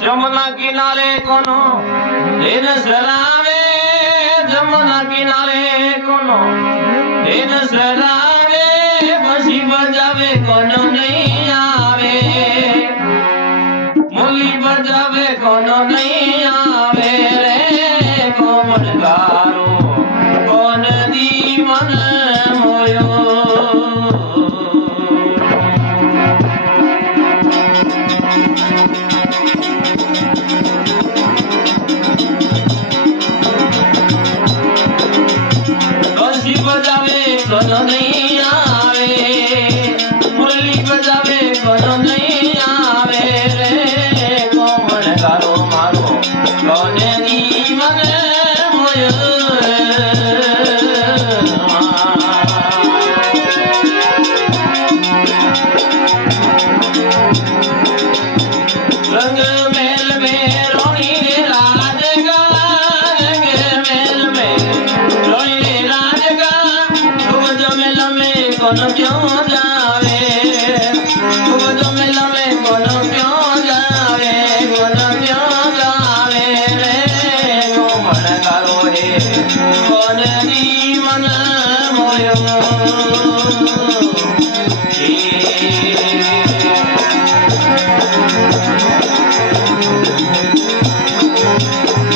जमुना किनारे कोनो दिन सरावे, जमुना किनारे कोनो दिन सरावे, बंसी बजावे कोनो नहीं आवे, मुरली बजावे कोनो नहीं आवे रे कोमल गारो कौन दी मन मोयो। बजावे कोनो नहीं आवे, मुरली बजावे कोनो नहीं आवे रे कोमल गारो मारो कौन दी मन मोयो। रंग मेल में रोणी रे राज का, रंग मेल में रोणी रे राज का, जो मेल में कोनो क्यों जावे, जो मेल में कोनो क्यों जावे, कोनो क्यों जावे रे कोमल गारो हे कौन दी मन मोयो।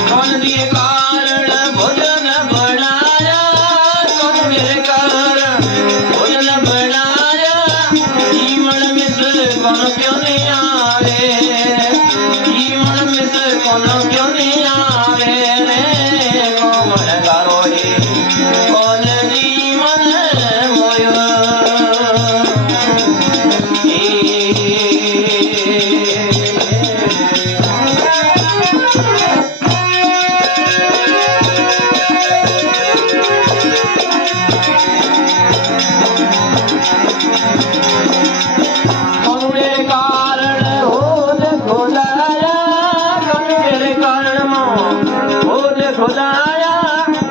कौन दिए कारण भोजन बनाया, कौन मेरे कारण भोजन बनाया, जीवन में से कौन क्यों नहीं आवे, जीवन में से कौन क्यों नहीं आवे रे कोमल गारो हे कौन जीवन मोयो। खुदाया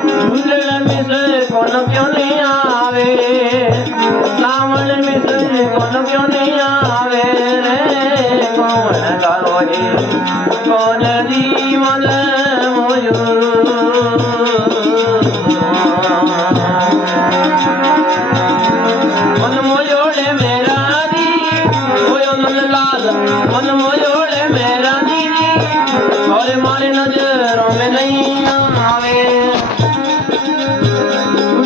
झूलण में से कौन क्यों नहीं आवे, सावण में से कौन क्यों नहीं आवे रे कोमल गारो हे कौन दी मन मोयो। मन मोयोड़े मेरा दी मोयो नंदलाल, मन मोयोड़े मेरा दीदी और मारे नजरों में नहीं आवे,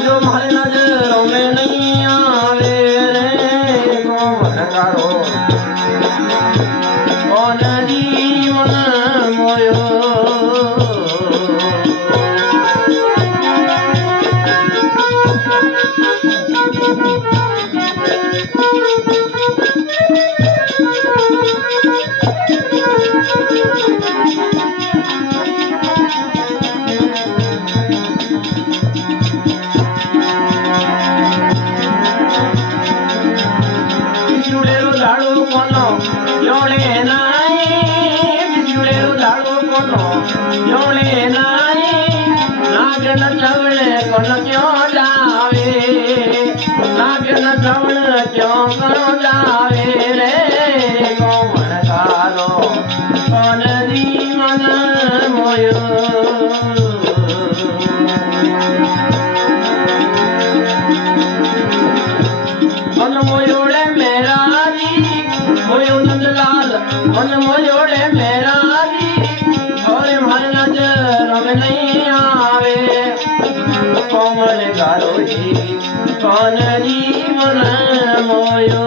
जो मारे नजरों में नहीं आवे रे कोमल गारो कौन जीवन मोयो। बिजुड़ेरो झाड़ू कोनो जोड़े नाई, बिजुड़ेरो झाड़ू कोनो जोड़े नाई, नाग न चवड़े कोनो क्यों जावे, नाग न चवड़ क्यों करो जावे रे कोमल गारो कौन दी मन मोयो। मन मोयोड़े मेरा दी मोयो नंदलाल, मन मोयोड़े मेरा दी और हमारे नजरों में नहीं आवे कोमल गारो ही कौन जीवन मोयो।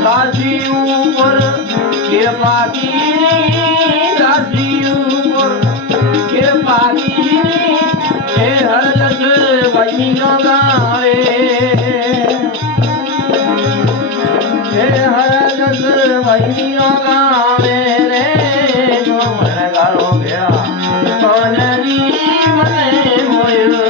दासी ऊपर कृपा कीनी, दासी ऊपर कृपा कीनी, हे हर जस वही नो गावे, हे हर जस वही नो गावे रे कोमल गारो भेड़ा कौन जीवन मोयो।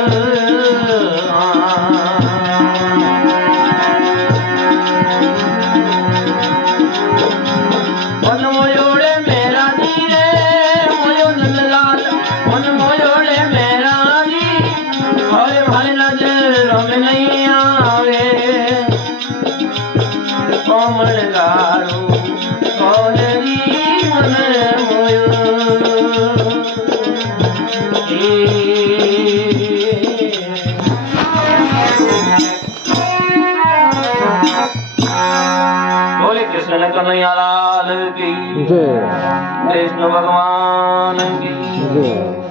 ભાઈ નજર રમે નહીં આવે કોમળ ગારું કોલેરી મને બોલે કૃષ્ણ કનૈયા લાલ કી જય, કૃષ્ણ ભગવાન કી જય।